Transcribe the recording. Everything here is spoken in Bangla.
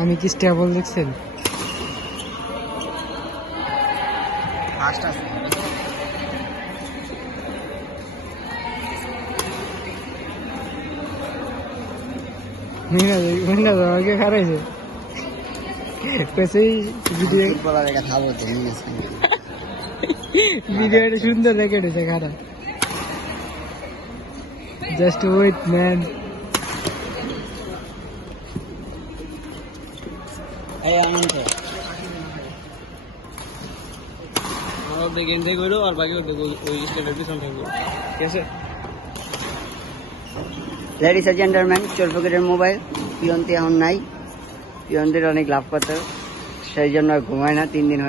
আমি কি স্টেবল দেখছেন? আমাকে খারাইছে ভিডিওটা সুন্দর রেখে দিয়েছে খারাপ। Just wait man. এনজয় করো আর বাকি ওই স্টেপের পিছন থাকবো, ঠিক আছে? লেডিস এন্ড জেন্টলম্যান, চোর পকেটের মোবাইল পিয়ন্তি এখন নাই। পিয়নদের অনেক লাভ করতে, সেই জন্য ঘুমায় না 3 দিন হয়ে